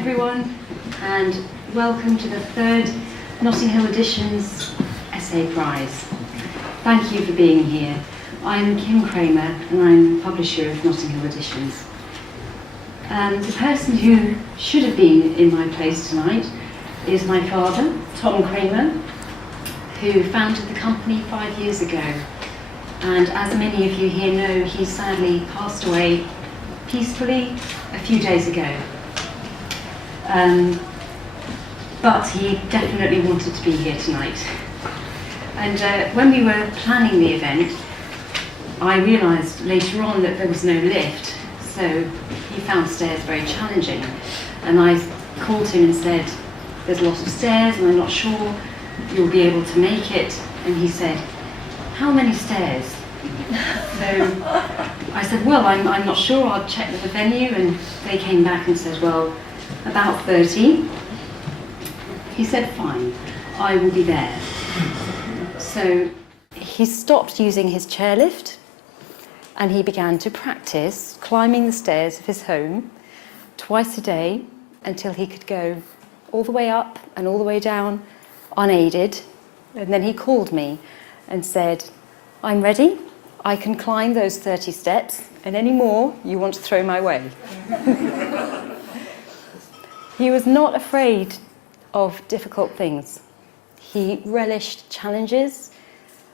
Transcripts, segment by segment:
everyone, and welcome to the third Notting Hill Editions Essay Prize. Thank you for being here. I'm Kim Kramer, and I'm publisher of Notting Hill Editions. The person who should have been in my place tonight is my father, Tom Kramer, who founded the company 5 years ago. And as many of you here know, he sadly passed away peacefully a few days ago. But he definitely wanted to be here tonight. And when we were planning the event, I realised later on that there was no lift, so he found stairs very challenging. And I called him and said, "There's a lot of stairs and I'm not sure you'll be able to make it." And he said, "How many stairs?" So I said, "Well, I'm not sure, I'll check with the venue." And they came back and said, "Well, about 30. He said, "Fine, I will be there." So he stopped using his chairlift and he began to practice climbing the stairs of his home twice a day until he could go all the way up and all the way down unaided. And then he called me and said, "I'm ready. I can climb those 30 steps, and any more you want to throw my way." He was not afraid of difficult things. He relished challenges,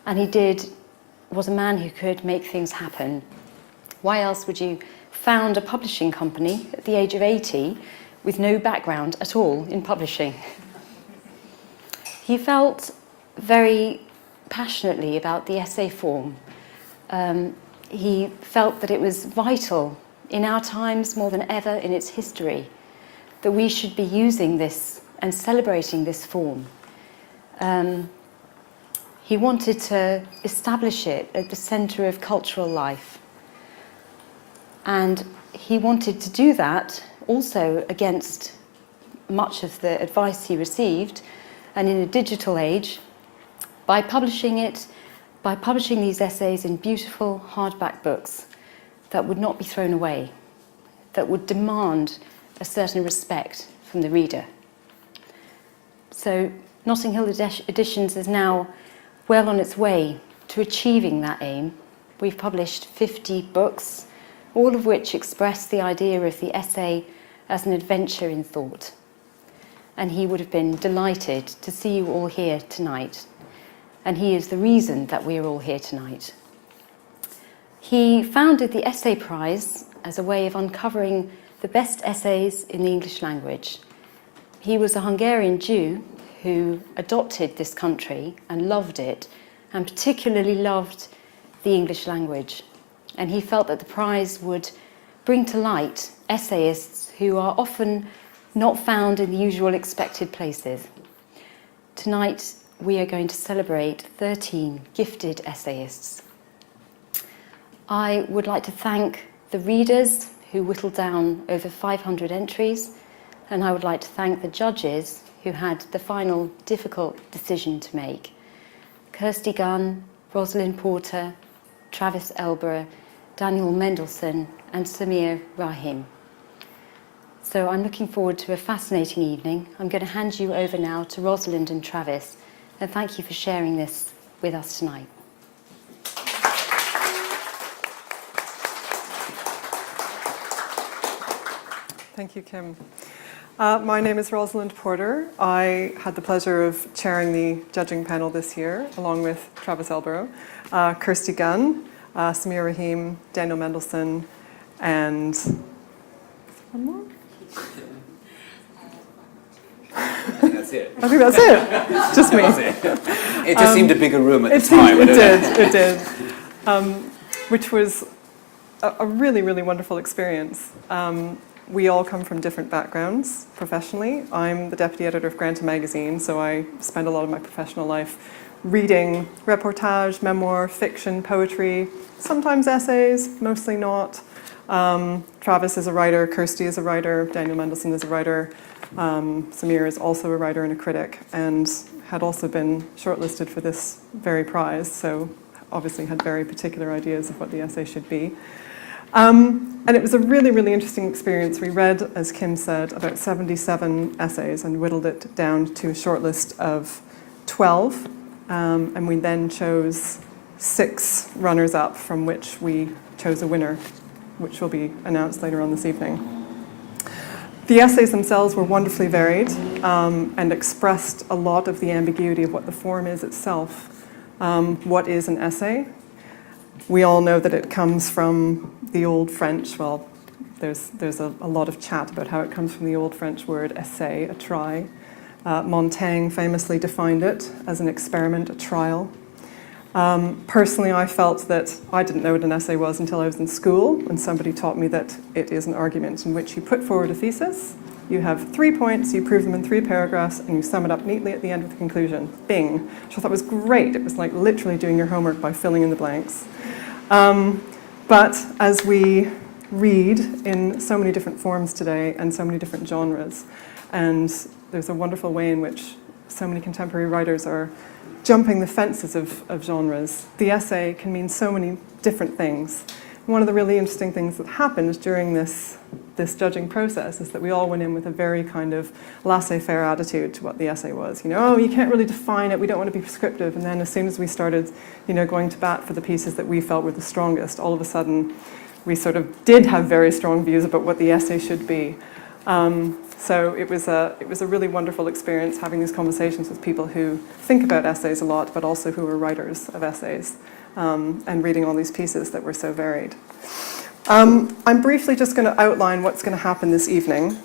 and he was a man who could make things happen. Why else would you found a publishing company at the age of 80 with no background at all in publishing? He felt very passionately about the essay form. He felt that it was vital in our times more than ever in its history that we should be using this and celebrating this form. He wanted to establish it at the centre of cultural life. And he wanted to do that also against much of the advice he received, and in a digital age, by publishing these essays in beautiful hardback books that would not be thrown away, that would demand a certain respect from the reader. So Notting Hill Editions is now well on its way to achieving that aim. We've published 50 books, all of which express the idea of the essay as an adventure in thought. And he would have been delighted to see you all here tonight. And he is the reason that we are all here tonight. He founded the Essay Prize as a way of uncovering the best essays in the English language. He was a Hungarian Jew who adopted this country and loved it, and particularly loved the English language. And he felt that the prize would bring to light essayists who are often not found in the usual expected places. Tonight, we are going to celebrate 13 gifted essayists. I would like to thank the readers who whittled down over 500 entries, and I would like to thank the judges who had the final difficult decision to make. Kirsty Gunn, Rosalind Porter, Travis Elborough, Daniel Mendelsohn, and Samir Rahim. So I'm looking forward to a fascinating evening. I'm going to hand you over now to Rosalind and Travis, and thank you for sharing this with us tonight. Thank you, Kim. My name is Rosalind Porter. I had the pleasure of chairing the judging panel this year, along with Travis Elborough, Kirsty Gunn, Samir Rahim, Daniel Mendelsohn, and one more? That's it. I think that's it. Just me. It just seemed a bigger room at the time. It did. Which was a really, really wonderful experience. We all come from different backgrounds professionally. I'm the deputy editor of Granta magazine, so I spend a lot of my professional life reading reportage, memoir, fiction, poetry, sometimes essays, mostly not. Travis is a writer, Kirsty is a writer, Daniel Mendelsohn is a writer, Samir is also a writer and a critic, and had also been shortlisted for this very prize, so obviously had very particular ideas of what the essay should be. And it was a really, really interesting experience. We read, as Kim said, about 77 essays and whittled it down to a short list of 12. And we then chose 6 runners-up, from which we chose a winner, which will be announced later on this evening. The essays themselves were wonderfully varied and expressed a lot of the ambiguity of what the form is itself. What is an essay? We all know that it comes from the Old French. Well, there's a lot of chat about how it comes from the Old French word essai, a try. Montaigne famously defined it as an experiment, a trial. Personally, I felt that I didn't know what an essay was until I was in school, and somebody taught me that it is an argument in which you put forward a thesis, you have 3 points, you prove them in 3 paragraphs, and you sum it up neatly at the end with the conclusion. Bing. Which I thought was great. It was like literally doing your homework by filling in the blanks. But as we read in so many different forms today and so many different genres, and there's a wonderful way in which so many contemporary writers are jumping the fences of genres, the essay can mean so many different things. One of the really interesting things that happened during this judging process is that we all went in with a very kind of laissez-faire attitude to what the essay was. Oh, you can't really define it, we don't want to be prescriptive. And then as soon as we started, going to bat for the pieces that we felt were the strongest, all of a sudden we sort of did have very strong views about what the essay should be. So it was a really wonderful experience having these conversations with people who think about essays a lot, but also who are writers of essays, and reading all these pieces that were so varied. I'm briefly just going to outline what's going to happen this evening.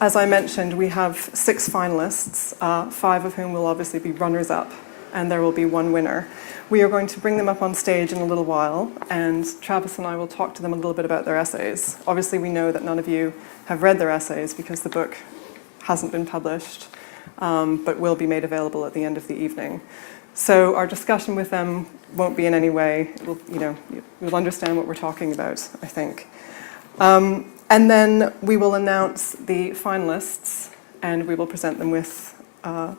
As I mentioned, we have 6 finalists, 5 of whom will obviously be runners-up, and there will be 1 winner. We are going to bring them up on stage in a little while, and Travis and I will talk to them a little bit about their essays. Obviously, we know that none of you have read their essays because the book hasn't been published, but will be made available at the end of the evening. So our discussion with them won't be in any way, you'll understand what we're talking about, I think. And then we will announce the finalists, and we will present them with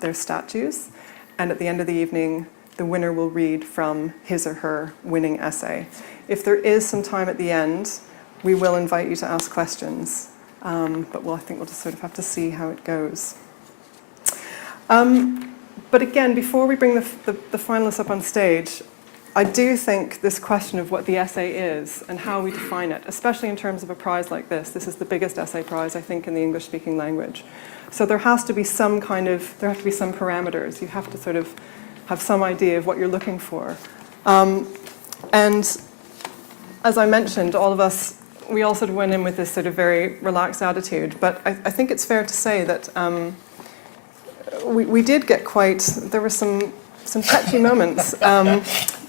their statues. And at the end of the evening, the winner will read from his or her winning essay. If there is some time at the end, we will invite you to ask questions. But I think we'll just sort of have to see how it goes. But again, before we bring the finalists up on stage, I do think this question of what the essay is and how we define it, especially in terms of a prize like this is the biggest essay prize, I think, in the English-speaking language. So there have to be some parameters. You have to sort of have some idea of what you're looking for. And as I mentioned, all of us, we all sort of went in with this sort of very relaxed attitude, but I think it's fair to say that we did get there were some touchy moments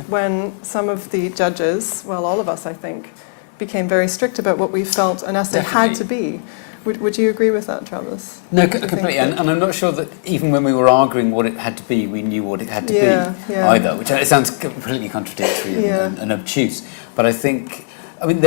when some of the judges, well, all of us, I think, became very strict about what we felt an essay had to be. Would you agree with that, Travis? No, completely. And I'm not sure that even when we were arguing what it had to be, we knew what it had to be either, which it sounds completely contradictory and obtuse. But I think, if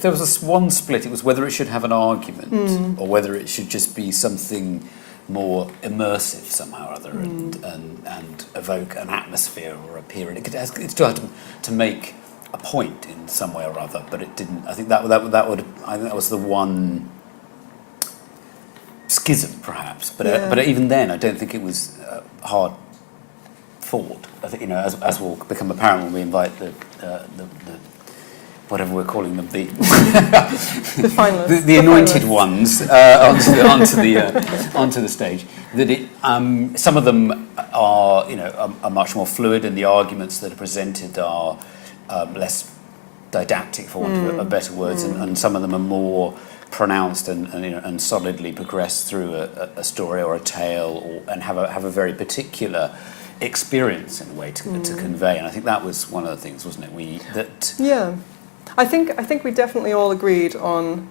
there was one split, it was whether it should have an argument or whether it should just be something more immersive somehow or other and evoke an atmosphere or a period. It still had to make a point in some way or other, but it didn't. I think that was the one schism, perhaps. But even then, I don't think it was hard fought. I think as will become apparent when we invite the whatever we're calling them, the finalists, the anointed ones onto the stage. That some of them are much more fluid, and the arguments that are presented are less didactic, for want of better words, and some of them are more pronounced and solidly progress through a story or a tale, and have a very particular experience in a way to convey. And I think that was one of the things, wasn't it? I think we definitely all agreed on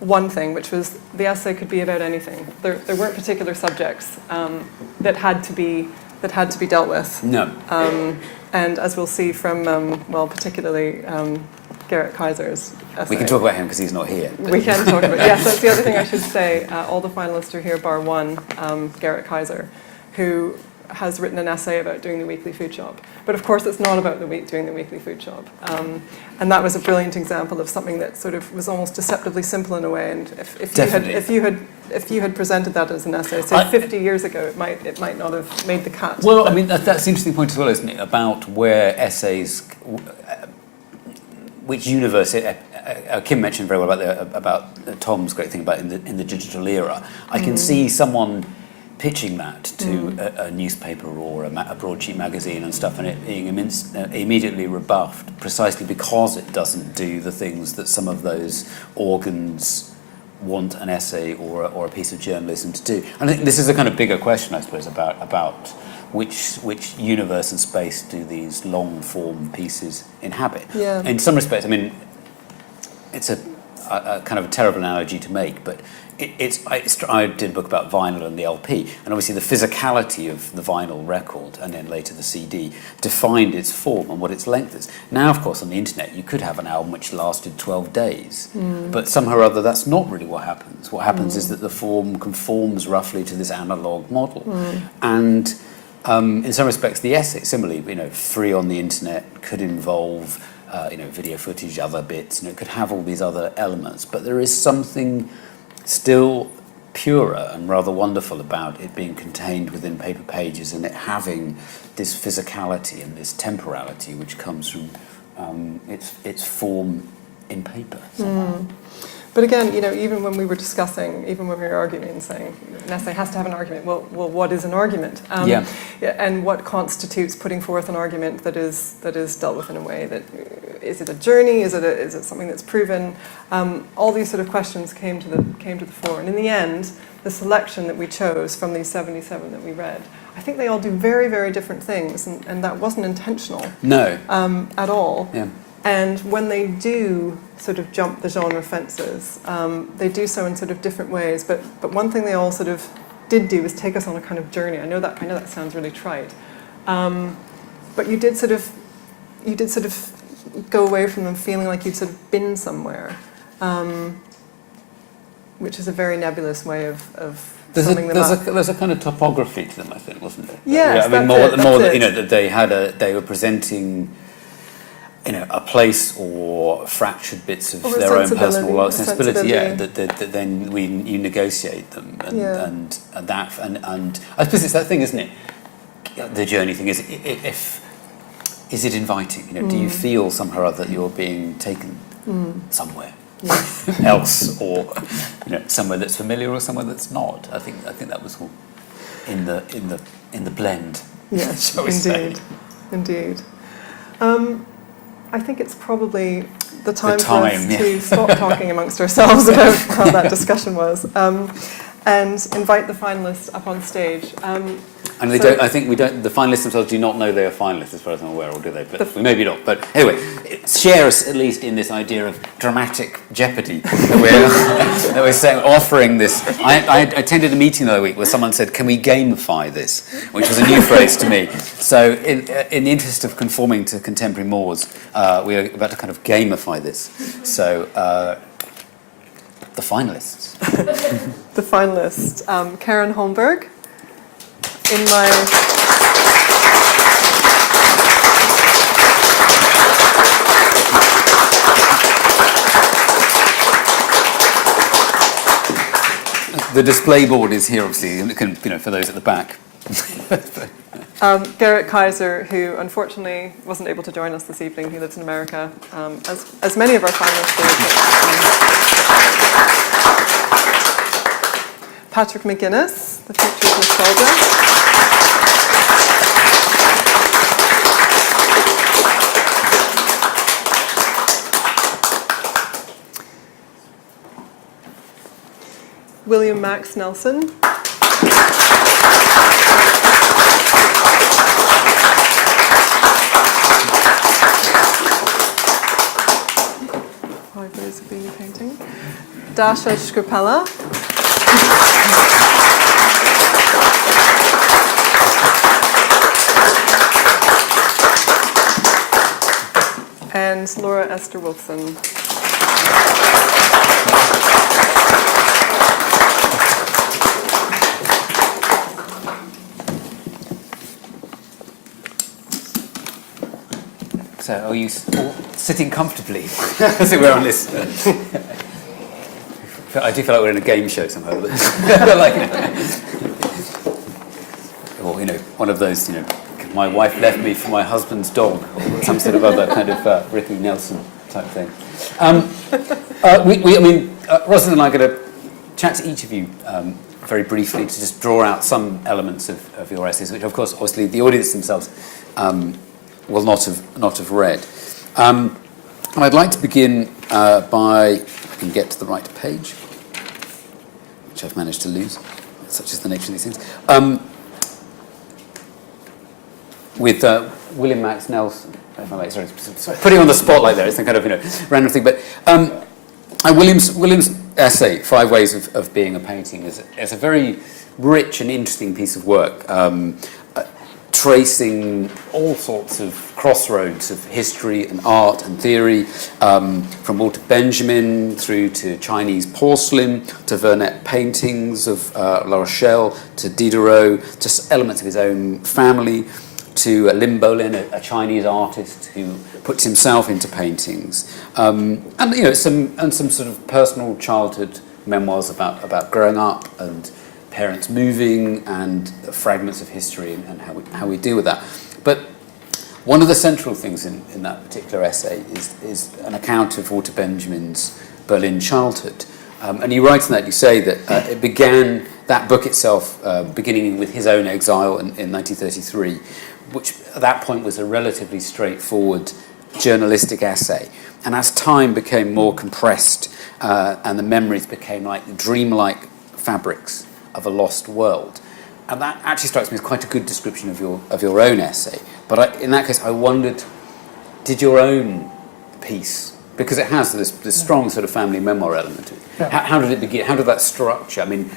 one thing, which was the essay could be about anything. There weren't particular subjects that had to be dealt with. No. And as we'll see from, particularly Gerrit Kaiser's essay. We can talk about him because he's not here. We can talk about yes, that's the other thing I should say. All the finalists are here, bar one, Gerrit Kaiser, who has written an essay about doing the weekly food shop. But of course, it's not about doing the weekly food shop. And that was a brilliant example of something that sort of was almost deceptively simple in a way. And if you had presented that as an essay, say 50 years ago, it might not have made the cut. Well, I mean, that's an interesting point as well, isn't it? About where essays, which universe. Kim mentioned very well about Tom's great thing about in the digital era. I can see someone pitching that to a newspaper or a broadsheet magazine and stuff, and it being immediately rebuffed precisely because it doesn't do the things that some of those organs want an essay or a piece of journalism to do. And I think this is a kind of bigger question, I suppose, about which universe and space do these long form pieces inhabit. Yeah. In some respects, I mean, it's a kind of a terrible analogy to make, but I did a book about vinyl and the LP, and obviously the physicality of the vinyl record and then later the CD defined its form and what its length is. Now, of course, on the internet, you could have an album which lasted 12 days, but somehow or other that's not really what happens. What happens is that the form conforms roughly to this analog model. And in some respects, the essay, similarly, free on the internet could involve video footage, other bits, it could have all these other elements, but there is something still purer and rather wonderful about it being contained within paper pages and it having this physicality and this temporality which comes from its form in paper somehow. But again, even when we were discussing, even when we were arguing and saying an essay has to have an argument, well, what is an argument? And what constitutes putting forth an argument that is dealt with in a way that, is it a journey? Is it something that's proven? All these sort of questions came to the fore. And in the end, the selection that we chose from these 77 that we read, I think they all do very, very different things, and that wasn't intentional. No. At all. Yeah. And when they do sort of jump the genre fences, they do so in sort of different ways. But one thing they all sort of did do was take us on a kind of journey. I know that sounds really trite, but you did sort of go away from them feeling like you'd sort of been somewhere, which is a very nebulous way of summing them up. There's a kind of topography to them, I think, wasn't there? Yes, I mean, that's that they were presenting a place or fractured bits of their own personal life, sensibility. That then you negotiate them, and I suppose it's that thing, isn't it? The journey thing is is it inviting? Do you feel somehow or other that you're being taken somewhere else, or somewhere that's familiar or somewhere that's not? I think that was all in the blend. Yes, indeed. I think it's probably the time for us to stop talking amongst ourselves about how that discussion was, and invite the finalists up on stage. And they don't. I think we don't. The finalists themselves do not know they are finalists, as far as I'm aware, or do they? But we maybe not. But anyway, share us at least in this idea of dramatic jeopardy that we're saying, offering this. I attended a meeting the other week where someone said, "Can we gamify this?" Which was a new phrase to me. So, in the interest of conforming to contemporary mores, we are about to kind of gamify this. So, the finalists. The finalists, Karen Holmberg. The display board is here, obviously, for those at the back. Garrett Kaiser, who unfortunately wasn't able to join us this evening. He lives in America, as many of our finalists do. Patrick McGuinness, The Future of Nostalgia. William Max Nelson. Five Ways of Being a Painting. Dasha Skripella. And Laura Esther Wilson. So are you all sitting comfortably as it were on this? I do feel like we're in a game show somehow. Like, or, one of those, my wife left me for my husband's dog, or some sort of other kind of Ricky Nelson type thing. Rosalind and I are going to chat to each of you very briefly to just draw out some elements of your essays, which, of course, obviously the audience themselves will not have read. And I'd like to begin by, if I can get to the right page, which I've managed to lose, such is the nature of these things, with William Max Nelson. Sorry, putting on the spotlight there, it's a kind of random thing, but William's essay, 5 Ways of Being a Painting, is a very rich and interesting piece of work, tracing all sorts of crossroads of history and art and theory, from Walter Benjamin through to Chinese porcelain, to Vernet paintings of La Rochelle, to Diderot, to elements of his own family, to Lin Bolin, a Chinese artist who puts himself into paintings, and some sort of personal childhood memoirs about growing up and parents moving and fragments of history and how we deal with that. But one of the central things in that particular essay is an account of Walter Benjamin's Berlin childhood. And you write in that, you say that it began, that book itself, beginning with his own exile in 1933, which at that point was a relatively straightforward journalistic essay. And as time became more compressed and the memories became like dreamlike fabrics of a lost world, and that actually strikes me as quite a good description of your own essay. But in that case, I wondered, did your own piece, because it has this strong sort of family memoir element to it, how did it begin? How did that structure? I mean,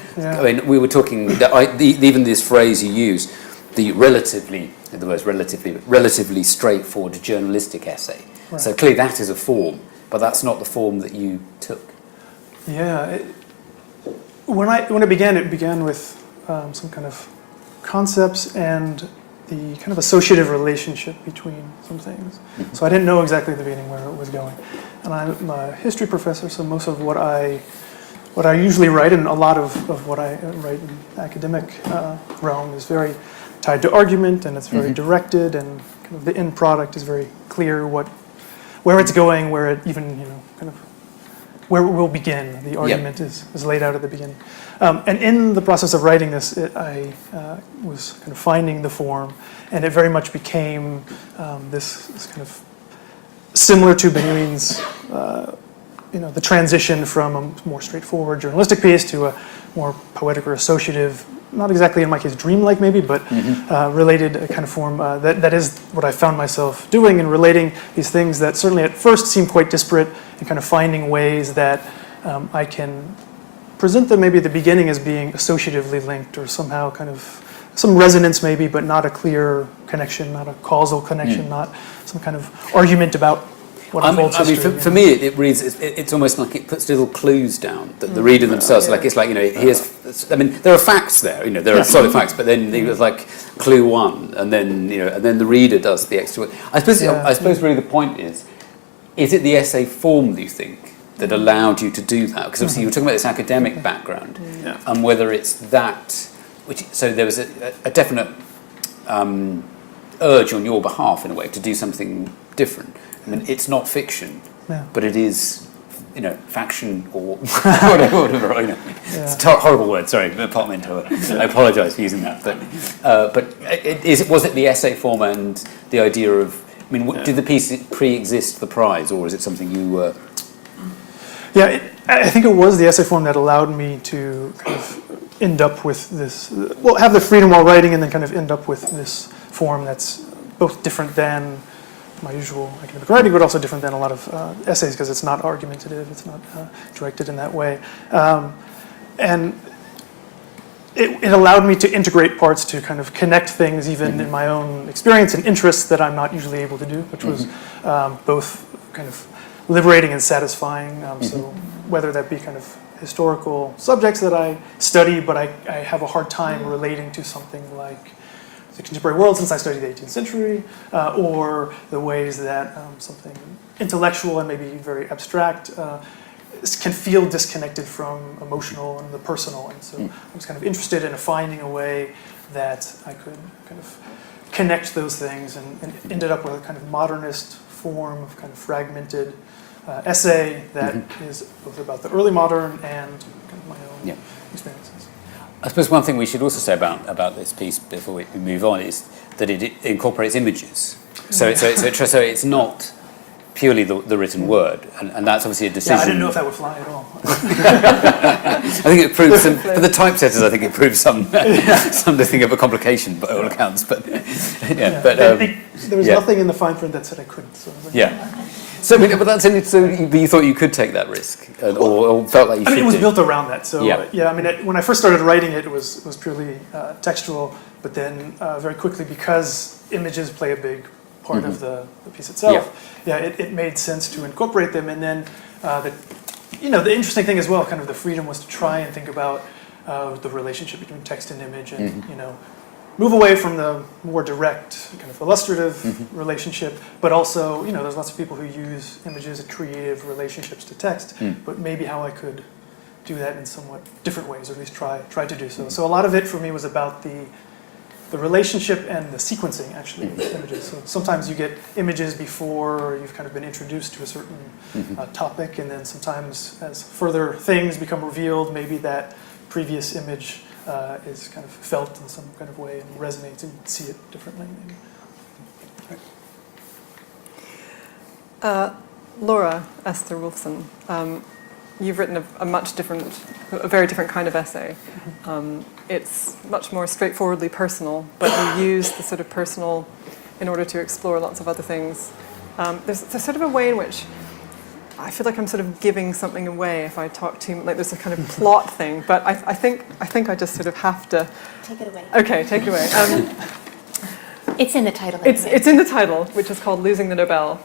we were talking, even this phrase you use, the relatively straightforward journalistic essay. Right. So clearly that is a form, but that's not the form that you took. Yeah. When it began with some kind of concepts and the kind of associative relationship between some things. Mm-hmm. So I didn't know exactly at the beginning where it was going. And I'm a history professor, so most of what I usually write, and a lot of what I write in the academic realm, is very tied to argument, and it's very directed, and kind of the end product is very clear where it's going, where it even kind of where it will begin. The argument is laid out at the beginning. And in the process of writing this, I was kind of finding the form, and it very much became this kind of similar to Benjamin's, the transition from a more straightforward journalistic piece to a more poetic or associative, not exactly in my case dreamlike maybe, but related kind of form. That is what I found myself doing, and relating these things that certainly at first seem quite disparate, and kind of finding ways that I can present them maybe at the beginning as being associatively linked, or somehow kind of some resonance maybe, but not a clear connection, not a causal connection, not some kind of argument about what unfolds history. For me, it reads. It's almost like it puts little clues down that the reader themselves. Like it's like here's. I mean, there are facts there. There are solid facts, but then there's like clue 1, and then and then the reader does the extra work. I suppose really the point is it the essay form that you think that allowed you to do that? Because obviously you were talking about this academic background, and whether it's that. So there was a definite urge on your behalf, in a way, to do something different. I mean, it's not fiction, but it is, faction or whatever. It's a horrible word. Sorry, portmanteau. I apologise for using that. But was it the essay form and the idea of? I mean, did the piece pre-exist the prize, or is it something you were? Yeah, I think it was the essay form that allowed me to kind of end up with this. Well, have the freedom while writing, and then kind of end up with this form that's both different than my usual academic writing, but also different than a lot of essays, because it's not argumentative, it's not directed in that way. And it allowed me to integrate parts, to kind of connect things even in my own experience and interests that I'm not usually able to do, which was both kind of liberating and satisfying. So whether that be kind of historical subjects that I study, but I have a hard time relating to something like the contemporary world since I studied the 18th century, or the ways that something intellectual and maybe very abstract can feel disconnected from emotional and the personal. And so I was kind of interested in finding a way that I could kind of connect those things, and ended up with a kind of modernist form of kind of fragmented essay that is both about the early modern and kind of my own experiences. I suppose one thing we should also say about this piece before we move on is that it incorporates images. So it's not purely the written word, and that's obviously a decision. Yeah, I didn't know if that would fly at all. I think it proves some, for the typesetters, I think it proves something of a complication by all accounts. But there was nothing in the fine print that said I couldn't. So I was like, So, but you thought you could take that risk, or felt like you should. I mean, it was built around that. So I mean, when I first started writing it, it was purely textual. But then very quickly, because images play a big part of the piece itself, it made sense to incorporate them. And then the interesting thing as well, kind of the freedom, was to try and think about the relationship between text and image, and move away from the more direct kind of illustrative relationship, but also, there's lots of people who use images as creative relationships to text, but maybe how I could do that in somewhat different ways, or at least try to do so. So a lot of it for me was about the relationship and the sequencing, actually, of images. So sometimes you get images before you've kind of been introduced to a certain topic, and then sometimes as further things become revealed, maybe that previous image is kind of felt in some kind of way and resonates, and you see it differently. Laura Esther Wolfson, you've written a very different kind of essay. It's much more straightforwardly personal, but you use the sort of personal in order to explore lots of other things. There's sort of a way in which I feel like I'm sort of giving something away if I talk too much. Like there's a kind of plot thing, but I think I just sort of have to. Take it away. Okay, take it away. It's in the title. Anyway. It's in the title, which is called Losing the Nobel.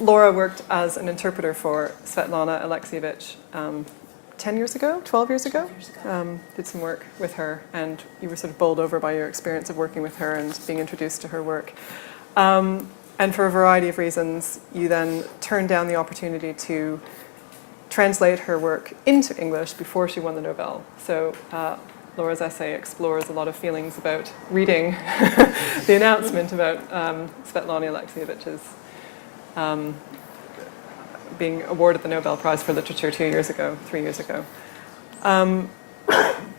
Laura worked as an interpreter for Svetlana Alexievich 10 years ago, 12 years ago. Did some work with her, and you were sort of bowled over by your experience of working with her and being introduced to her work. And for a variety of reasons, you then turned down the opportunity to translate her work into English before she won the Nobel. So Laura's essay explores a lot of feelings about reading the announcement about Svetlana Alexievich's being awarded the Nobel Prize for Literature 3 years ago,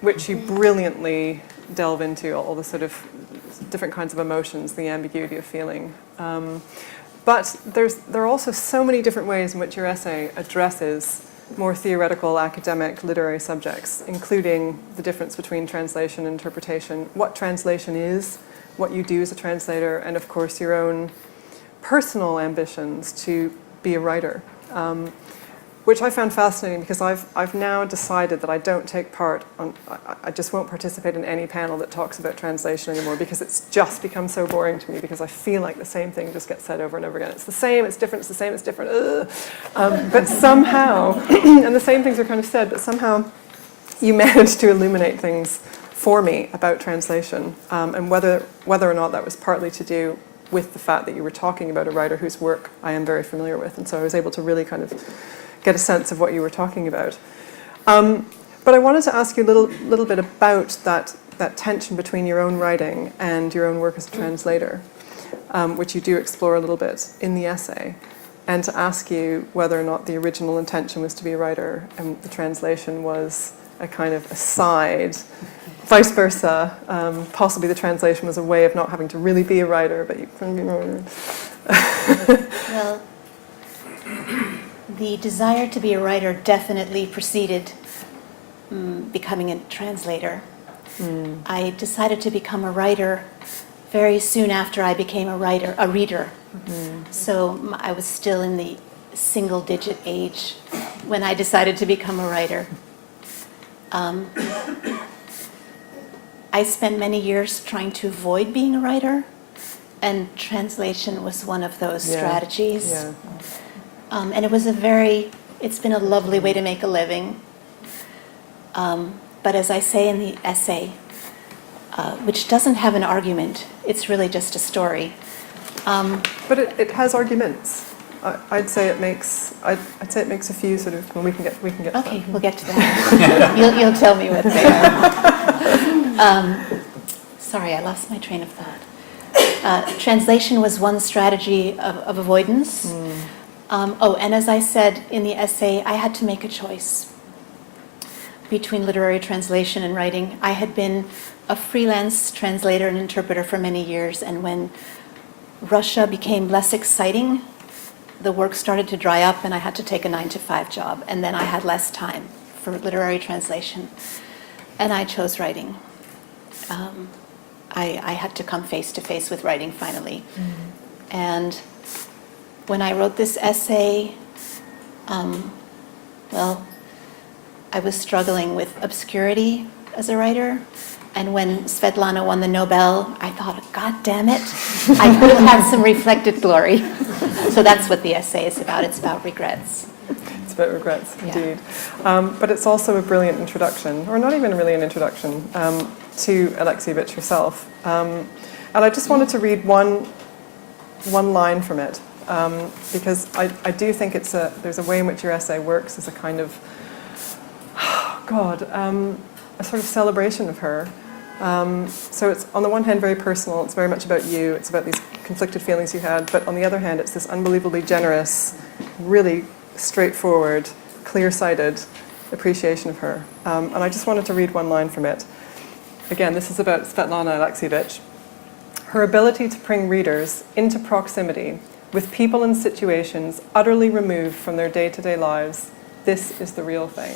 which you brilliantly delve into all the sort of different kinds of emotions, the ambiguity of feeling. But there are also so many different ways in which your essay addresses more theoretical, academic, literary subjects, including the difference between translation and interpretation, what translation is, what you do as a translator, and of course your own personal ambitions to be a writer, which I found fascinating because I've now decided that I don't take part on, I just won't participate in any panel that talks about translation anymore, because it's just become so boring to me, because I feel like the same thing just gets said over and over again. It's the same, it's different, it's the same, it's different. But somehow, and the same things are kind of said, but somehow you managed to illuminate things for me about translation, and whether or not that was partly to do with the fact that you were talking about a writer whose work I am very familiar with, and so I was able to really kind of get a sense of what you were talking about. But I wanted to ask you a little bit about that tension between your own writing and your own work as a translator, which you do explore a little bit in the essay, and to ask you whether or not the original intention was to be a writer and the translation was a kind of aside, vice versa. Possibly the translation was a way of not having to really be a writer, but you couldn't be a writer. Well, the desire to be a writer definitely preceded becoming a translator. I decided to become a writer very soon after I became a reader. So I was still in the single-digit age when I decided to become a writer. I spent many years trying to avoid being a writer, and translation was one of those strategies. Yeah. And it's been a lovely way to make a living. But as I say in the essay, which doesn't have an argument. It's really just a story. But it has arguments. I'd say it makes a few sort of. Well, we can get to Okay, that. we'll get to that. you'll tell me what they are. Sorry, I lost my train of thought. Translation was one strategy of avoidance. And as I said in the essay, I had to make a choice between literary translation and writing. I had been a freelance translator and interpreter for many years, and when Russia became less exciting, the work started to dry up and I had to take a 9-to-5 job, and then I had less time for literary translation, and I chose writing. I had to come face to face with writing finally. And when I wrote this essay, I was struggling with obscurity as a writer. And when Svetlana won the Nobel, I thought, God damn it, I could have had some reflected glory. So that's what the essay is about. It's about regrets. It's about regrets, Yeah. indeed. But it's also a brilliant introduction, or not even really an introduction, to Alexievich herself. And I just wanted to read one line from it, because I do think there's a way in which your essay works as a kind of, a sort of celebration of her. So it's, on the one hand, very personal. It's very much about you. It's about these conflicted feelings you had. But on the other hand, it's this unbelievably generous, really straightforward, clear-sighted appreciation of her. And I just wanted to read one line from it. Again, this is about Svetlana Alexievich. Her ability to bring readers into proximity with people and situations utterly removed from their day-to-day lives, this is the real thing.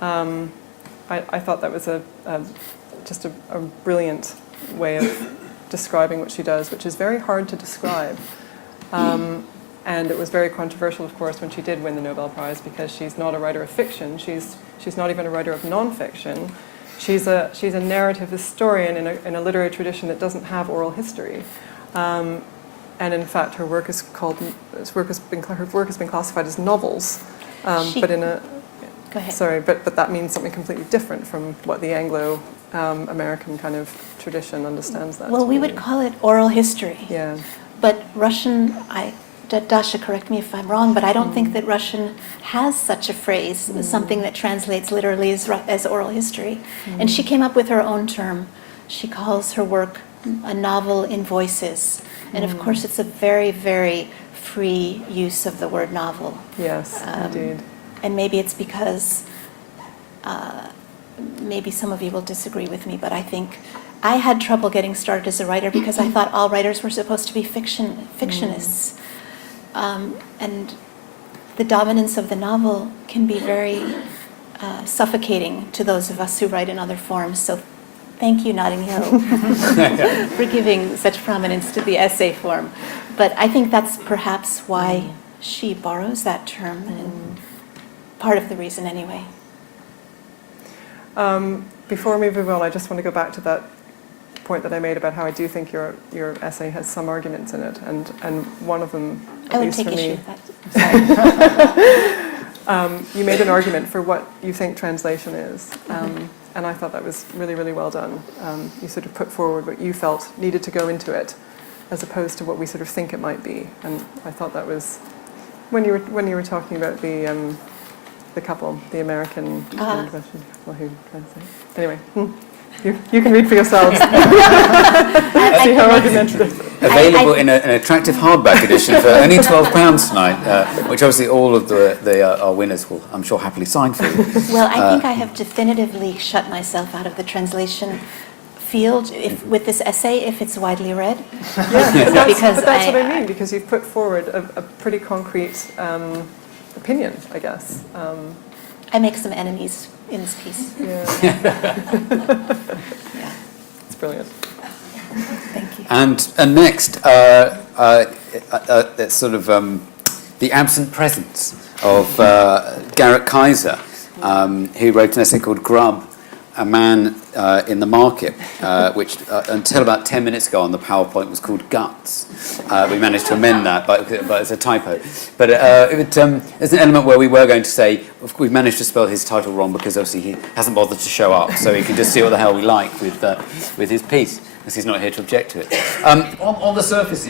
I thought that was just a brilliant way of describing what she does, which is very hard to describe. And it was very controversial, of course, when she did win the Nobel Prize, because she's not a writer of fiction. She's not even a writer of nonfiction. She's a narrative historian in a literary tradition that doesn't have oral history. And in fact, her work has been classified as novels, but in a. Go ahead. Sorry, but that means something completely different from what the Anglo-American kind of tradition understands that. Well, to we be. would call it oral history. Yeah. But Russian, Dasha, correct me if I'm wrong, but I don't think that Russian has such a phrase, something that translates literally as oral history. And she came up with her own term. She calls her work a novel in voices. And of course, it's a very, very free use of the word novel. Yes, indeed. And maybe it's because, maybe some of you will disagree with me, but I think I had trouble getting started as a writer because I thought all writers were supposed to be fictionists. And the dominance of the novel can be very suffocating to those of us who write in other forms. So thank you, Notting Hill, for giving such prominence to the essay form. But I think that's perhaps why she borrows that term, and part of the reason anyway. Before we move on, I just want to go back to that point that I made about how I do think your essay has some arguments in it, and one of them, at I would least take for issue me, with that. you made an argument for what you think translation is, and I thought that was really, really well done. You sort of put forward what you felt needed to go into it, as opposed to what we sort of think it might be, and I thought that was when you were talking about the couple, the American intervention couple who translate. Anyway, you can read for yourselves. See how argumentative it is. Available in an attractive hardback edition for only £12 tonight, which obviously all of our winners will, I'm sure, happily sign for you. Well, I think I have definitively shut myself out of the translation field with this essay, if it's widely read. Yeah, Because but that's what I mean, because you've put forward a pretty concrete opinion, I guess. I make some enemies in this piece. Yeah. Yeah, It's brilliant. thank you. And next, it's sort of the absent presence of Garrett Kaiser, who wrote an essay called Grub, a man in the market, which until about 10 minutes ago on the PowerPoint was called Guts. We managed to amend that, but it's a typo. But there's an element where we were going to say, we've managed to spell his title wrong because obviously he hasn't bothered to show up, so he can just see what the hell we like with his piece, because he's not here to object to it. On the surface,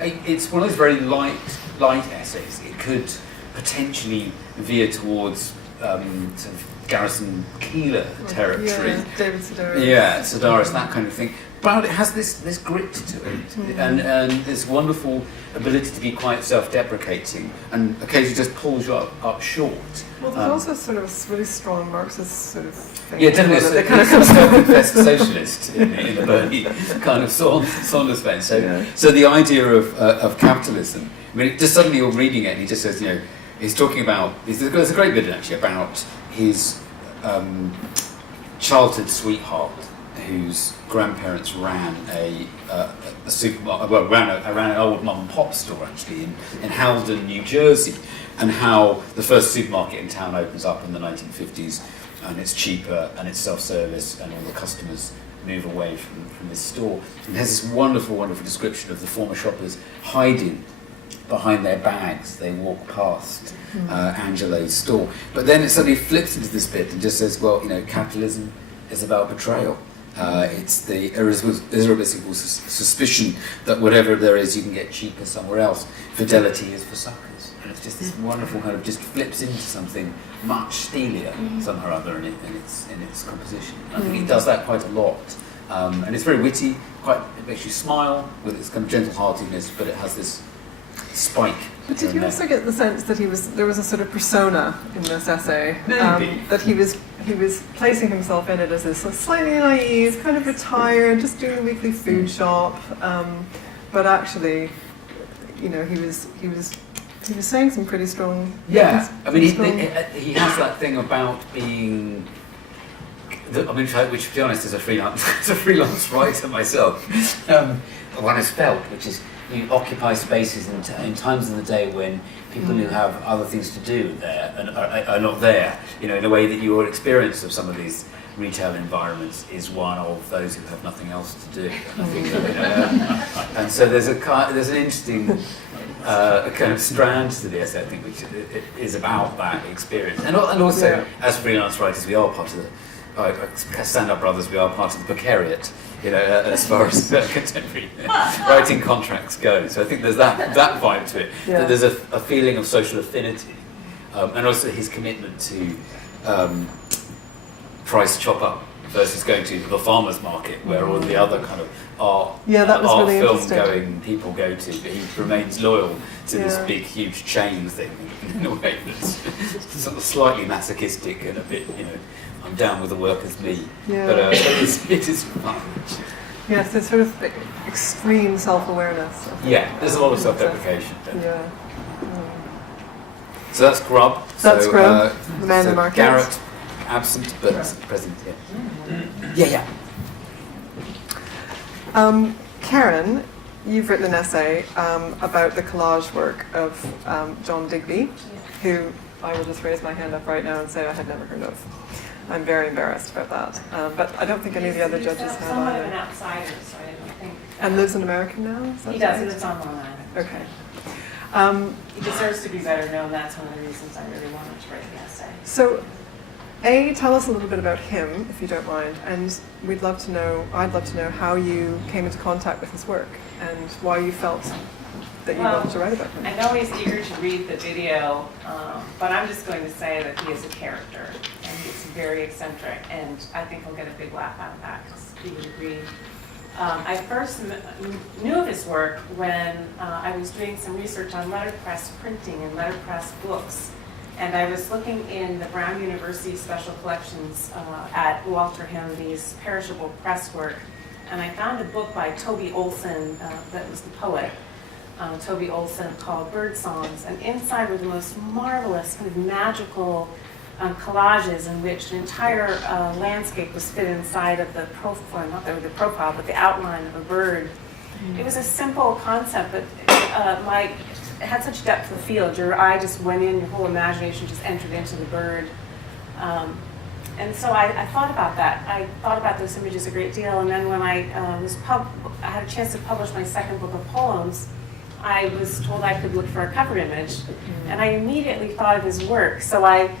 it's one of those very light essays. It could potentially veer towards sort of Garrison Keillor territory. Yeah, David Sedaris. Yeah, Sedaris, that kind of thing. But it has this grit to it, and this wonderful ability to be quite self-deprecating, and occasionally just pulls you up short. Well, there's also sort of a really strong Marxist sort of thing. Yeah, definitely a kind of self-confessed socialist in the Bernie kind of Saunders vein. So the idea of capitalism, I mean, just suddenly you're reading it and he just says, he's talking about, there's a great bit actually about his childhood sweetheart whose grandparents ran a supermarket, well, ran an old mum and pop store actually in Halden, New Jersey, and how the first supermarket in town opens up in the 1950s, and it's cheaper and it's self-service, and all the customers move away from this store. And it has this wonderful, wonderful description of the former shoppers hiding behind their bags. They walk past Angela's store. But then it suddenly flips into this bit and just says, well, capitalism is about betrayal. It's the irresistible suspicion that whatever there is, you can get cheaper somewhere else. Fidelity is for suckers. And it's just this wonderful kind of just flips into something much steelier somehow or other in its composition. I think it does that quite a lot. And it's very witty, it makes you smile with its kind of gentle heartedness, but it has this spike. But did you also get the sense that there was a sort of persona in this essay? Maybe. That he was placing himself in it as this slightly naive, kind of retired, just doing a weekly food shop. But actually, he was saying some pretty strong. Yeah, I mean, he has that thing about being. Which, to be honest, as a freelance writer myself, one has felt, which is you occupy spaces in times of the day when people who have other things to do there and are not there. In a way that your experience of some of these retail environments is one of those who have nothing else to do. I think and so there's an interesting kind of strand to the essay, I think, which is about that experience, and also as freelance writers, we are part of the. Stand-up brothers, we are part of the precariat, as far as contemporary writing contracts go. So I think there's that vibe to it. Yeah. That there's a feeling of social affinity, and also his commitment to price chop up versus going to the farmer's market, where all the other kind of art really film-going people go to. But he remains loyal to this big, huge chain thing in a way that's sort of slightly masochistic and a bit, I'm down with the workers' me. Yeah. But it is fun. Yes, there's sort of extreme self-awareness. Yeah, there's a lot of self-deprecation. Yeah. So that's Grub. That's Grub, the man in the market. Garrett, absent but present. Yeah. Karen, you've written an essay about the collage work of John Digby, who I will just raise my hand up right now and say I had never heard of. I'm very embarrassed about that, but I don't think any of the other judges have somewhat of either. an outsider, so I don't think. And lives in America now? Is that He does. right? He lives on Long Island. Okay. He deserves to be better known. That's one of the reasons I really wanted to write the essay. So, tell us a little bit about him, if you don't mind, and I'd love to know how you came into contact with his work and why you felt that you wanted to write about him. I know he's eager to read the video, but I'm just going to say that he is a character, and he's very eccentric, and I think he'll get a big laugh out of that, because he would agree. I first knew of his work when I was doing some research on letterpress printing and letterpress books. And I was looking in the Brown University Special Collections at Walter Hamby's perishable press work. And I found a book by Toby Olson, that was the poet, Toby Olson, called Bird Songs. And inside were the most marvelous, kind of magical collages in which an entire landscape was fit inside of the profile, not the profile, but the outline of a bird. It was a simple concept, but it had such depth of field. Your eye just went in, your whole imagination just entered into the bird. And so I thought about that. I thought about those images a great deal. And then when I had a chance to publish my second book of poems, I was told I could look for a cover image. And I immediately thought of his work. So I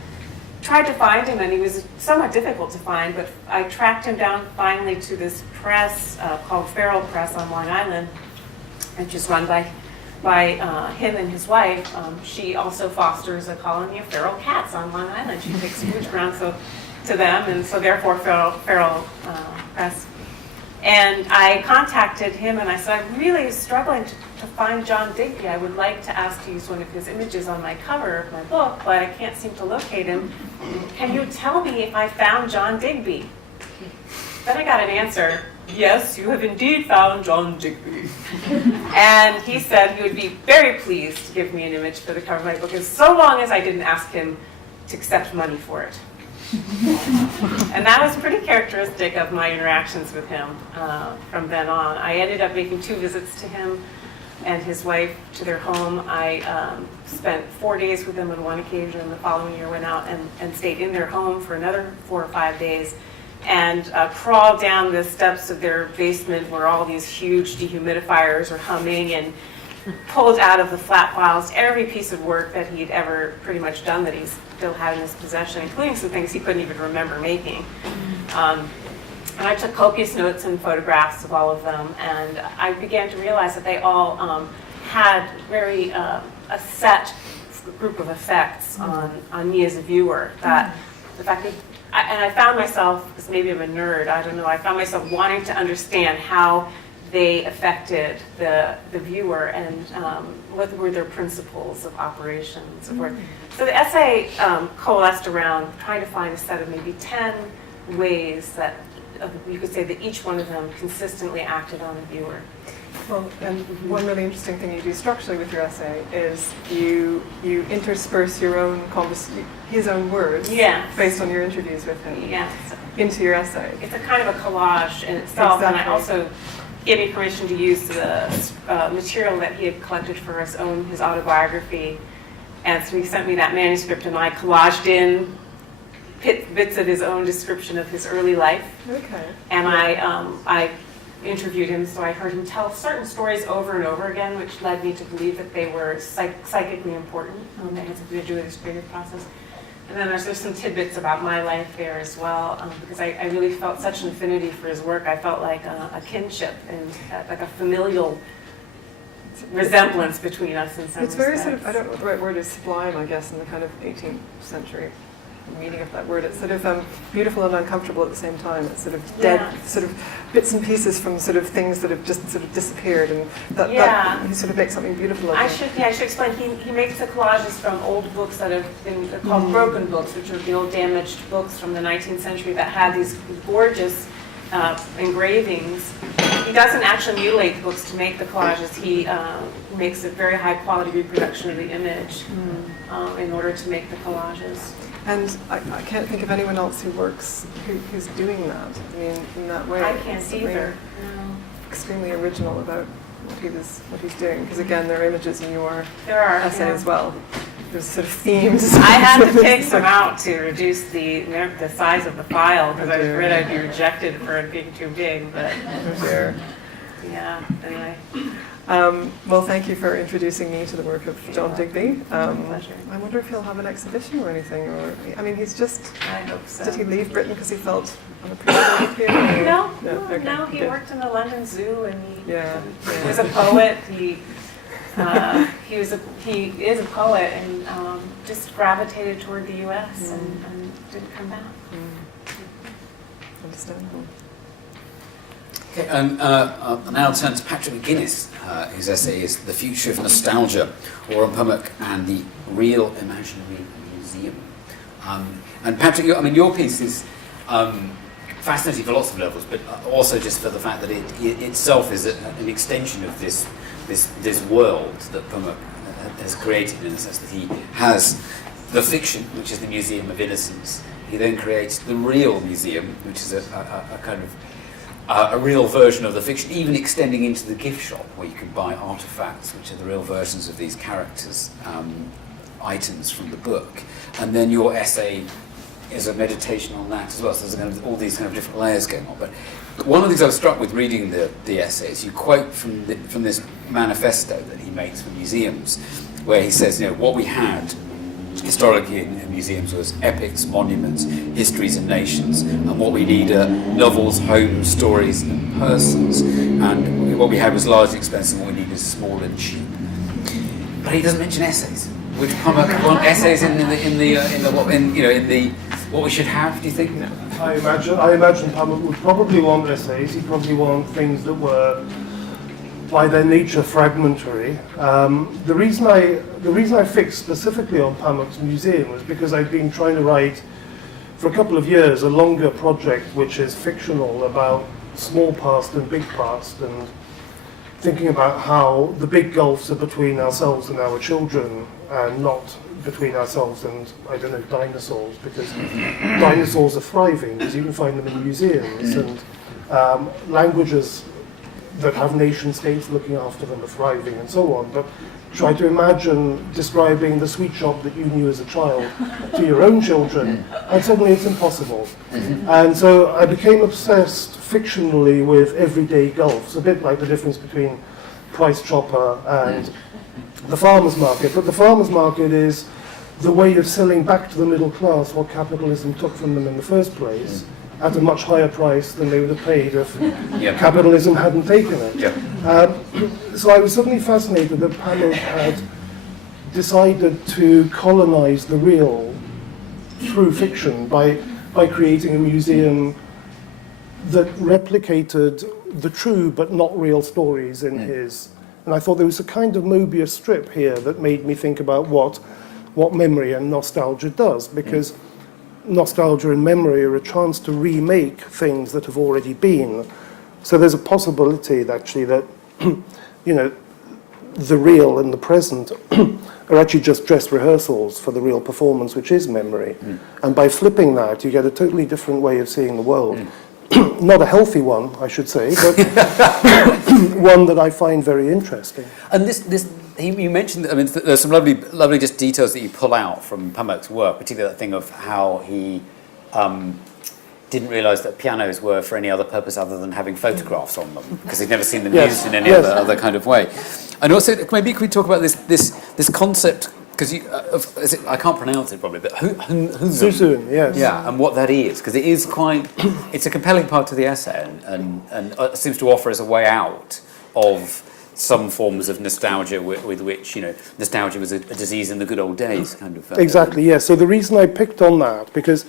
tried to find him, and he was somewhat difficult to find, but I tracked him down finally to this press called Feral Press on Long Island, which is run by him and his wife. She also fosters a colony of feral cats on Long Island. She takes food around to them, and so therefore Feral Press. And I contacted him, and I said, I'm really struggling to find John Digby. I would like to ask to use one of his images on my cover of my book, but I can't seem to locate him. Can you tell me if I found John Digby? Then I got an answer. Yes, you have indeed found John Digby. And he said he would be very pleased to give me an image for the cover of my book, as so long as I didn't ask him to accept money for it. And that was pretty characteristic of my interactions with him from then on. I ended up making 2 visits to him and his wife to their home. I spent 4 days with them on one occasion. The following year went out and stayed in their home for another 4 or 5 days, and crawled down the steps of their basement where all these huge dehumidifiers were humming, and pulled out of the flat files every piece of work that he'd ever pretty much done that he's still had in his possession, including some things he couldn't even remember making. And I took copious notes and photographs of all of them, and I began to realize that they all had very a set group of effects on me as a viewer. That the fact that, and I found myself, because maybe I'm a nerd, I don't know, I found myself wanting to understand how they affected the viewer, and what were their principles of operation and so forth. So the essay coalesced around trying to find a set of maybe 10 ways that you could say that each one of them consistently acted on the viewer. Well, and one really interesting thing you do structurally with your essay is you intersperse your own his own words based on your interviews with him into your essay. It's a kind of a collage in itself, and I also gave me permission to use the material that he had collected for his autobiography. And so he sent me that manuscript, and I collaged in bits of his own description of his early life. Okay. And I interviewed him, so I heard him tell certain stories over and over again, which led me to believe that they were psychically important. They had something to do with his creative process. And then there's some tidbits about my life there as well, because I really felt such an affinity for his work. I felt like a kinship and like a familial resemblance between us in some It's very respects. sort of, I don't know what the right word is, sublime, I guess, in the kind of 18th century meaning of that word. It's sort of beautiful and uncomfortable at the same time. It's sort of dead, sort of bits and pieces from sort of things that have just sort of disappeared, and that he sort of makes something beautiful of it. I should explain. He makes the collages from old books that have been called broken books, which are the old damaged books from the 19th century that had these gorgeous engravings. He doesn't actually mutilate the books to make the collages. He makes a very high quality reproduction of the image in order to make the collages. And I can't think of anyone else who's doing that. I mean, in that way. I can't either. No. Extremely original about what he's doing. Because again, there are images in your essay as well. There's sort of themes. I had to take some out to reduce the size of the file because I was afraid I'd be rejected for it being too big. But yeah. Anyway. Well, thank you for introducing me to the work of John Digby. Pleasure. I wonder if he'll have an exhibition or anything. Or I mean, he's just. I hope so. Did he leave Britain because he felt unappreciated here? No. He worked in the London Zoo, and he was a poet. He is a poet, and just gravitated toward the U.S. and didn't come back. Understandable. Okay, I'll now turn to Patrick McGuinness. His essay is The Future of Nostalgia, Orhan Pamuk and the Real Imaginary Museum. And Patrick, your piece is fascinating for lots of levels, but also just for the fact that it itself is an extension of this world that Pamuk has created, in the sense that he has the fiction, which is the Museum of Innocence. He then creates the real museum, which is a kind of a real version of the fiction, even extending into the gift shop where you can buy artifacts, which are the real versions of these characters' items from the book. And then your essay is a meditation on that as well. So there's kind of all these kind of different layers going on. But one of the things I was struck with reading the essays, you quote from this manifesto that he makes for museums, where he says, what we had historically in museums was epics, monuments, histories and nations, and what we need are novels, homes, stories and persons. And what we had was largely expensive, and what we need is small and cheap. But he doesn't mention essays. Would Pamuk want essays in what we should have? Do you think? I imagine Pamuk would probably want essays. He'd probably want things that were, by their nature, fragmentary. The reason I fixed specifically on Pamuk's museum was because I've been trying to write for a couple of years a longer project which is fictional about small past and big past, and thinking about how the big gulfs are between ourselves and our children and not between ourselves and, I don't know, dinosaurs, because dinosaurs are thriving because you can find them in museums, and languages that have nation states looking after them are thriving and so on. But try to imagine describing the sweet shop that you knew as a child to your own children, and suddenly it's impossible. And so I became obsessed fictionally with everyday gulfs, a bit like the difference between Price Chopper and the farmer's market. But the farmer's market is the way of selling back to the middle class what capitalism took from them in the first place, at a much higher price than they would have paid if capitalism hadn't taken it. So I was suddenly fascinated that Pamuk had decided to colonize the real through fiction by creating a museum that replicated the true but not real stories in his. And I thought there was a kind of Mobius strip here that made me think about what memory and nostalgia does, because nostalgia and memory are a chance to remake things that have already been. So there's a possibility actually that the real and the present are actually just dress rehearsals for the real performance, which is memory. And by flipping that, you get a totally different way of seeing the world. Not a healthy one, I should say, but one that I find very interesting. And you mentioned, I mean, there's some lovely just details that you pull out from Pamuk's work, particularly that thing of how he didn't realise that pianos were for any other purpose other than having photographs on them, because he'd never seen them used in any other kind of way. And also, maybe could we talk about this concept, because I can't pronounce it probably, but Huzun, yes. Yeah, and what that is, because it is quite, it's a compelling part of the essay, and it seems to offer us a way out of some forms of nostalgia with which, nostalgia was a disease in the good old days, kind of. Exactly, yes. So the reason I picked on that, because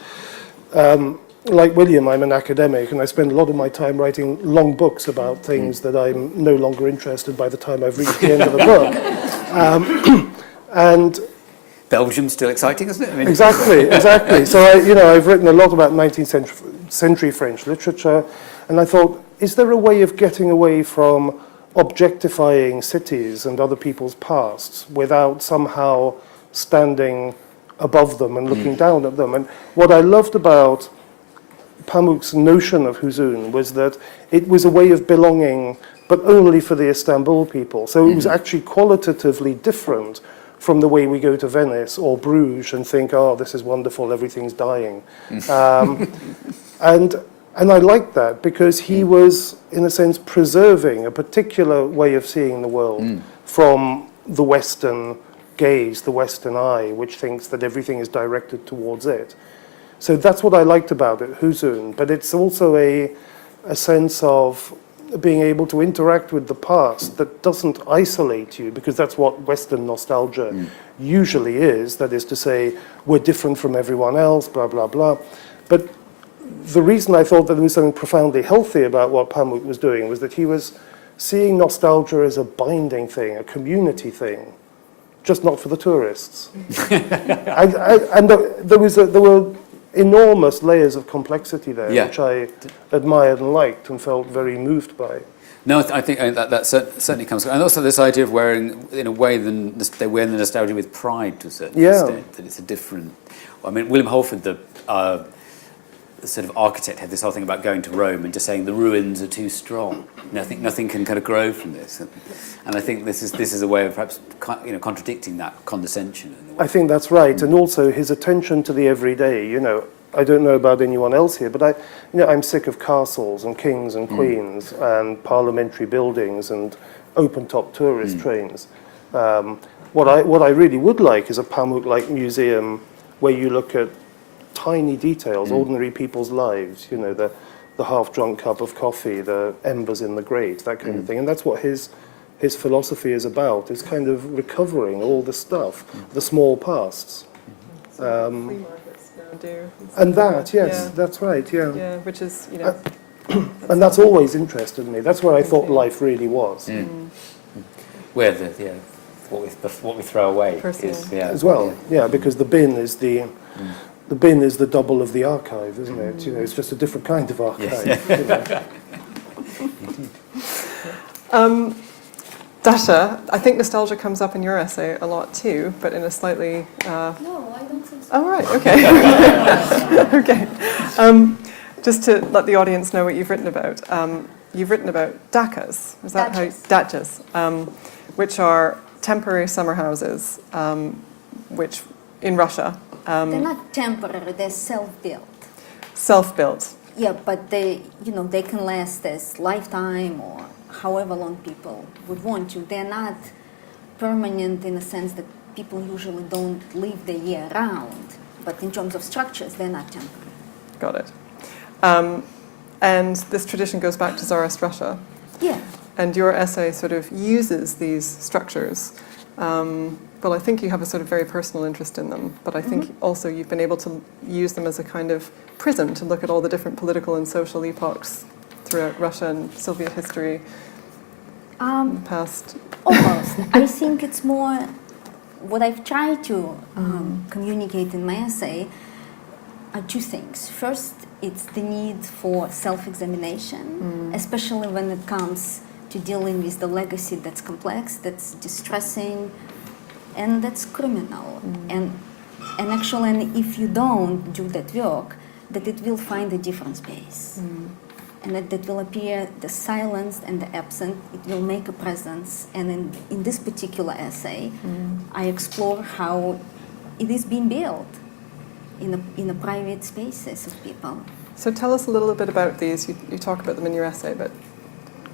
like William, I'm an academic, and I spend a lot of my time writing long books about things that I'm no longer interested by the time I've reached the end of the book. And Belgium's still exciting, isn't it? I mean, exactly. So I've written a lot about 19th century French literature, and I thought, is there a way of getting away from objectifying cities and other people's pasts without somehow standing above them and looking down at them? And what I loved about Pamuk's notion of Huzun was that it was a way of belonging, but only for the Istanbul people. So it was actually qualitatively different from the way we go to Venice or Bruges and think, oh, this is wonderful, everything's dying. And I liked that because he was, in a sense, preserving a particular way of seeing the world from the Western gaze, the Western eye, which thinks that everything is directed towards it. So that's what I liked about it, Huzun. But it's also a sense of being able to interact with the past that doesn't isolate you, because that's what Western nostalgia usually is. That is to say, we're different from everyone else, blah, blah, blah. But the reason I thought that there was something profoundly healthy about what Pamuk was doing was that he was seeing nostalgia as a binding thing, a community thing, just not for the tourists. And there were enormous layers of complexity there, which I admired and liked and felt very moved by. No, I think that certainly comes. And also this idea of wearing, in a way, they wear the nostalgia with pride to a certain extent, that it's a different... I mean, William Holford, the sort of architect, had this whole thing about going to Rome and just saying the ruins are too strong. Nothing can kind of grow from this. And I think this is a way of perhaps contradicting that condescension. I think that's right. And also his attention to the everyday, I don't know about anyone else here, but I'm sick of castles and kings and queens and parliamentary buildings and open-top tourist trains. What I really would like is a Pamuk-like museum where you look at tiny details, ordinary people's lives, the half-drunk cup of coffee, the embers in the grate, that kind of thing. And that's what his philosophy is about, is kind of recovering all the stuff, the small pasts. Flea markets now do. And that, yes, Yeah. that's right, yeah. Yeah, which is, And that's always interested me. That's where I thought life really was. Where what we throw away Personal. is As well, yeah, because the bin is the bin is the double of the archive, isn't it? It's just a different kind of archive. Dasha, I think nostalgia comes up in your essay a lot too, but in a slightly... No, I don't think so. Oh, right, okay. Okay. Just to let the audience know what you've written about. You've written about dachas, is that Dachas. how... Dachas, which are temporary summer houses, which in Russia... They're not temporary, they're self-built. Self-built. Yeah, but they can last as lifetime or however long people would want to. They're not permanent in the sense that people usually don't live the year round. But in terms of structures, they're not temporary. Got it. And this tradition goes back to Tsarist Russia. Yeah. And your essay sort of uses these structures. Well, I think you have a sort of very personal interest in them, but I think also you've been able to use them as a kind of prism to look at all the different political and social epochs throughout Russia and Soviet history in the past. Almost. I think it's more what I've tried to communicate in my essay are two things. First, it's the need for self-examination, especially when it comes to dealing with the legacy that's complex, that's distressing, and that's criminal. And actually, if you don't do that work, that it will find a different space. And that will appear the silenced and the absent, it will make a presence. And in this particular essay, I explore how it is being built in a private spaces of people. So tell us a little bit about these. You talk about them in your essay, but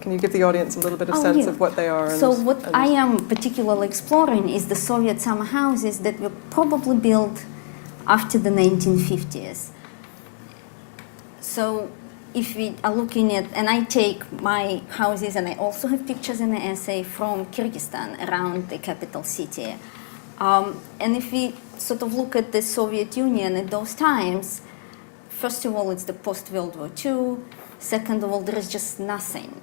can you give the audience a little bit of sense of what they are? So what I am particularly exploring is the Soviet summer houses that were probably built after the 1950s. So if we are looking at, and I take my houses, and I also have pictures in the essay from Kyrgyzstan around the capital city. And if we sort of look at the Soviet Union at those times, first of all, it's the post-World War II. Second of all, there is just nothing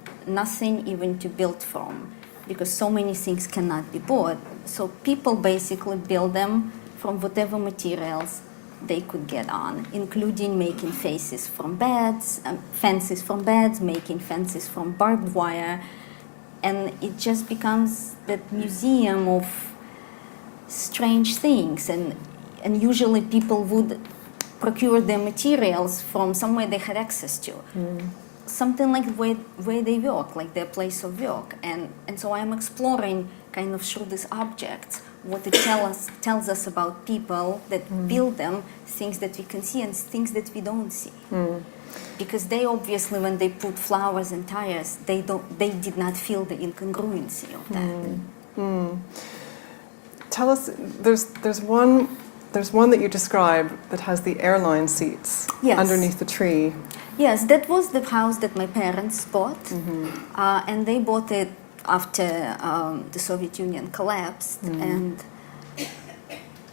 even to build from, because so many things cannot be bought. So people basically build them from whatever materials they could get on, including making fences from beds, making fences from barbed wire, and it just becomes that museum of strange things. And usually people would procure their materials from somewhere they had access to. Something like where they work, like their place of work. And so I'm exploring kind of through these objects what it tells us about people that build them, things that we can see and things that we don't see. Because they obviously, when they put flowers and tires, they did not feel the incongruency of that. Tell us, there's one that you describe that has the airline seats underneath the tree. Yes, that was the house that my parents bought, and they bought it after the Soviet Union collapsed,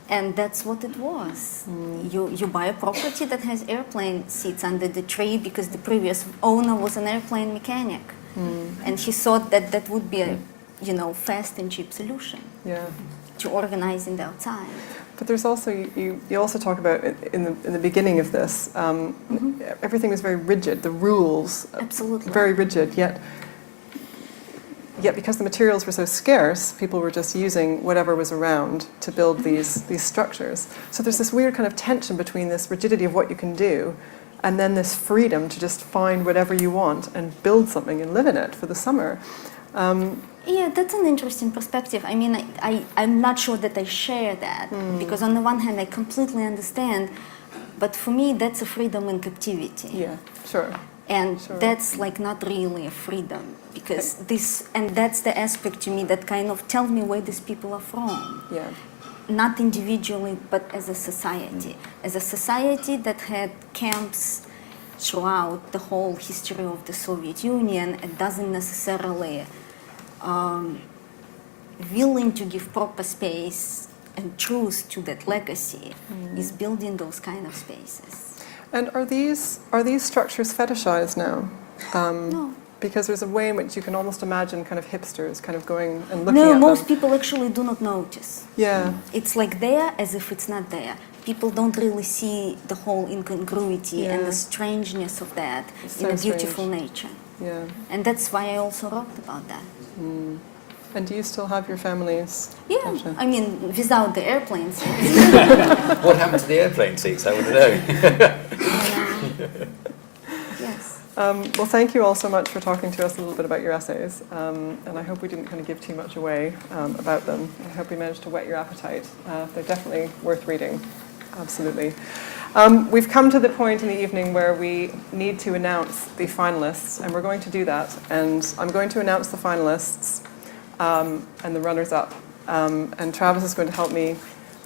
and that's what it was. You buy a property that has airplane seats under the tree because the previous owner was an airplane mechanic, and he thought that would be a fast and cheap solution to organizing the outside. But there's also, you also talk about in the beginning of this, everything was very rigid, the rules, Absolutely. very rigid, yet because the materials were so scarce, people were just using whatever was around to build these structures. So there's this weird kind of tension between this rigidity of what you can do and then this freedom to just find whatever you want and build something and live in it for the summer. Yeah, that's an interesting perspective. I mean, I'm not sure that I share that, because on the one hand, I completely understand But for me, that's a freedom in captivity. Yeah, sure. And Sure. that's like not really a freedom, because that's the aspect to me that kind of tells me where these people are from. Yeah. Not individually, but as a society. As a society that had camps throughout the whole history of the Soviet Union, it doesn't necessarily willing to give proper space and truth to that legacy is building those kind of spaces. And are these structures fetishized now? No. Because there's a way in which you can almost imagine kind of hipsters kind of going and looking at No, them. most people actually do not notice. Yeah. It's like there as if it's not there. People don't really see the whole incongruity and Yeah. the strangeness of that It's in a so beautiful strange. nature. Yeah. And that's why I also wrote about that. And do you still have your families? Yeah, Gotcha. I mean, without the airplanes. What happened to the airplane seats? I want to know. Yes. Well, thank you all so much for talking to us a little bit about your essays. And I hope we didn't kind of give too much away about them. I hope we managed to whet your appetite. They're definitely worth reading. Absolutely. We've come to the point in the evening where we need to announce the finalists, and we're going to do that. And I'm going to announce the finalists and the runners-up. And Travis is going to help me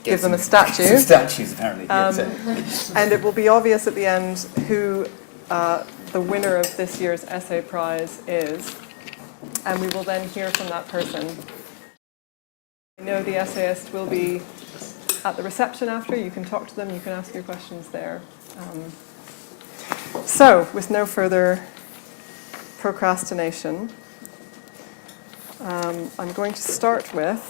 give them a statue. Some statues, apparently. And it will be obvious at the end who the winner of this year's essay prize is. And we will then hear from that person. I know the essayist will be at the reception after. You can talk to them, you can ask your questions there. So, with no further procrastination, I'm going to start with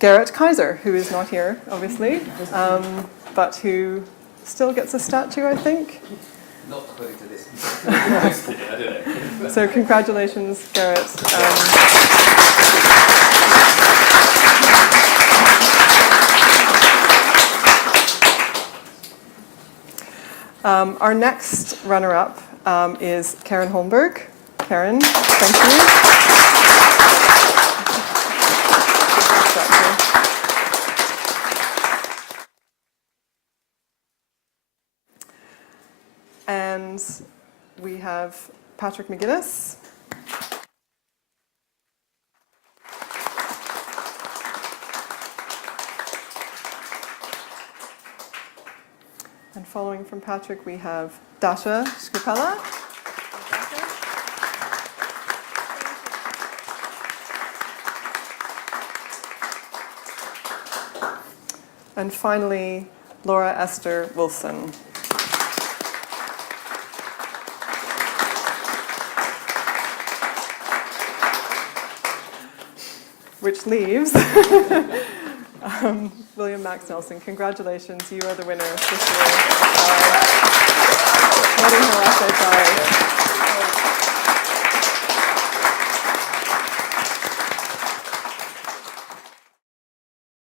Gerrit Kaiser, who is not here, obviously, but who still gets a statue, I think. Not according to this. I don't know. So congratulations, Gerrit. Our next runner-up is Karen Holmberg. Karen, thank you. And we have Patrick McGuinness. And following from Patrick, we have Dasha Skripala. And finally, Laura Esther Wilson. Which leaves William Max Nelson. Congratulations, you are the winner this year. Notting Hill Essay Prize.